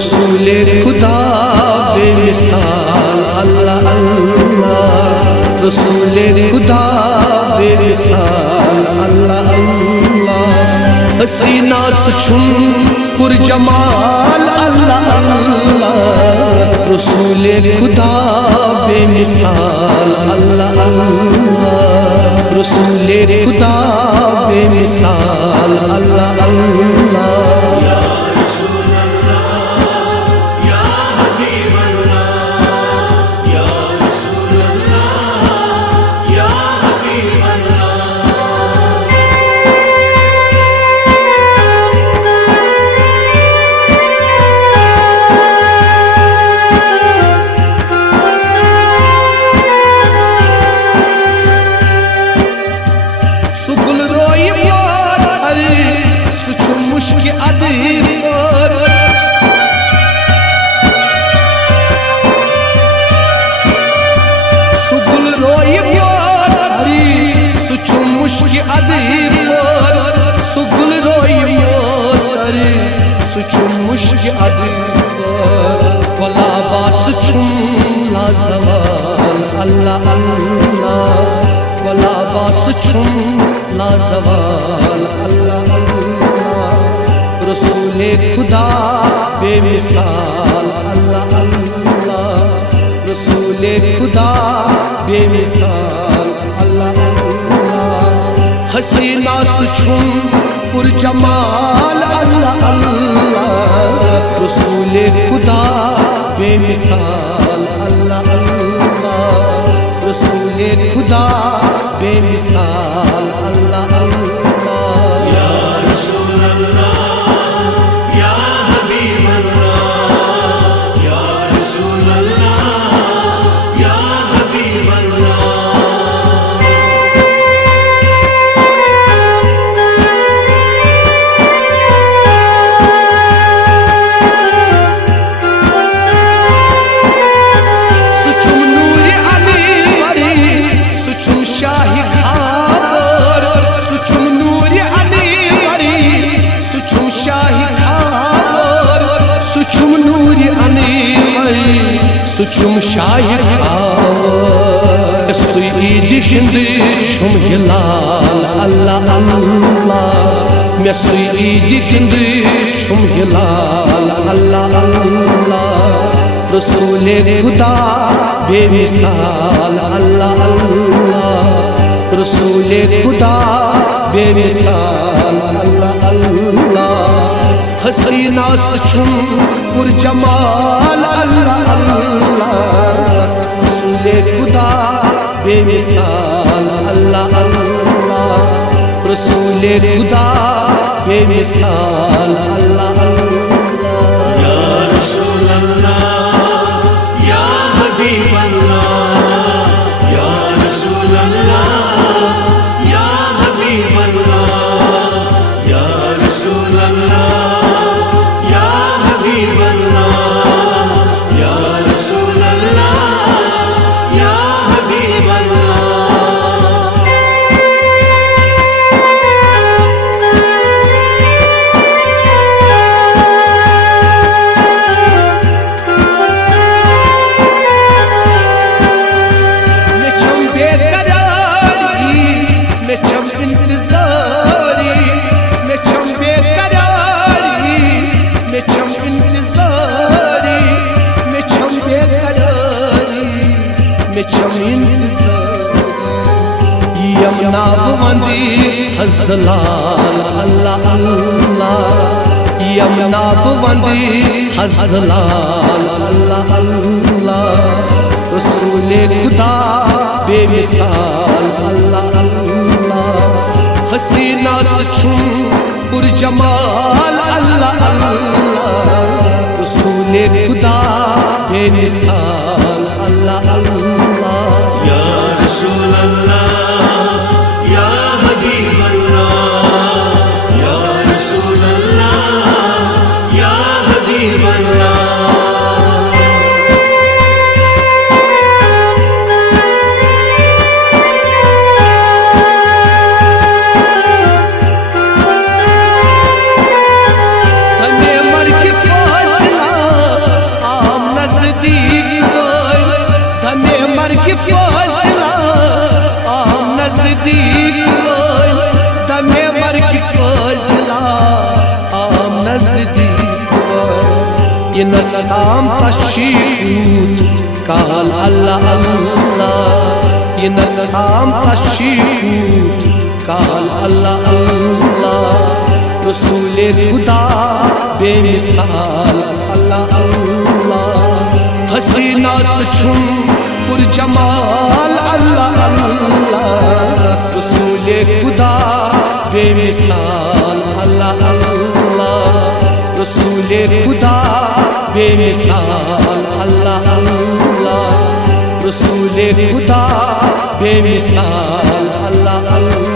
رسول خدا بے مثال اللہ اللہ، رسول خدا بے مثال اللہ اللہ، حسینہ سچھن پر جمال اللہ اللہ، رسول خدا بے مثال اللہ اللہ، رسول خدا بے مثال اللہ اللہ۔ اللہ اللہ ولا باس چھم لا زوال اللہ اللہ، رسول خدا بے مثال اللہ اللہ، رسول خدا بے مثال اللہ اللہ، حسینہ چھم پر جمال اللہ اللہ، رسول خدا بے مثال اللہ اللہ، رسول خدا بے مثال اللہ اللہ۔ یا رسول اللہ یا حبیب اللہ، یا رسول اللہ یا حبیب اللہ۔ سچم شاہ خاور سوی عید ہند چھم ہلال اللہ اللہ، میں سوی عید ہند چھم ہلال اللہ اللہ، رسول خدا بے مثال اللہ اللہ، رسول خدا بے مثال اللہ اللہ، حسینہ سچھم پر جمال اللہ اللہ، رسول خدا بے مثال اللہ اللہ، رسول خدا بے مثال اللہ اللہ۔ یا رسول اللہ یا حبیب اللہ، یا رسول اللہ یا حبیب اللہ، یا رسول اللہ یا حبیب اللہ، یا رسول اللہ یا حبیب اللہ۔ میں چھم بے قراری، میں چھم انتظاری، میں چھم بے قراری، میں چھم انتظاری، میں چھم بے قراری، میں چھم انتظاری، یمنا بوندی حزلال اللہ اللہ، یمنا بوندی حزلال اللہ اللہ، رسول خدا بے مثال اللہ اللہ، حسینہ سچھم پر جمال اللہ اللہ، رسول خدا بے مثال اللہ اللہ۔ یا رسول اللہ یا حبیب اللہ، یا رسول اللہ یا حبیب اللہ۔ ہمیں مر کے فاصلہ نزدیک وٲلۍ دمے مرگہِ فٲصلہ آم نزدیک وٲلۍ دمے مرگہِ فٲصلہ آم نزدیک وٲلۍ یِنس تام تشریٖف کال اللہ اللہ یِنس تام تشریٖف کال اللہ اللہ رسول خدا بے مثال اللہ اللہ حسینہ سے چھن پر جمال اللہ اللہ رسول خدا بے مثال اللہ اللہ رسول خدا بے مثال اللہ اللہ رسول خدا بے مثال اللہ اللہ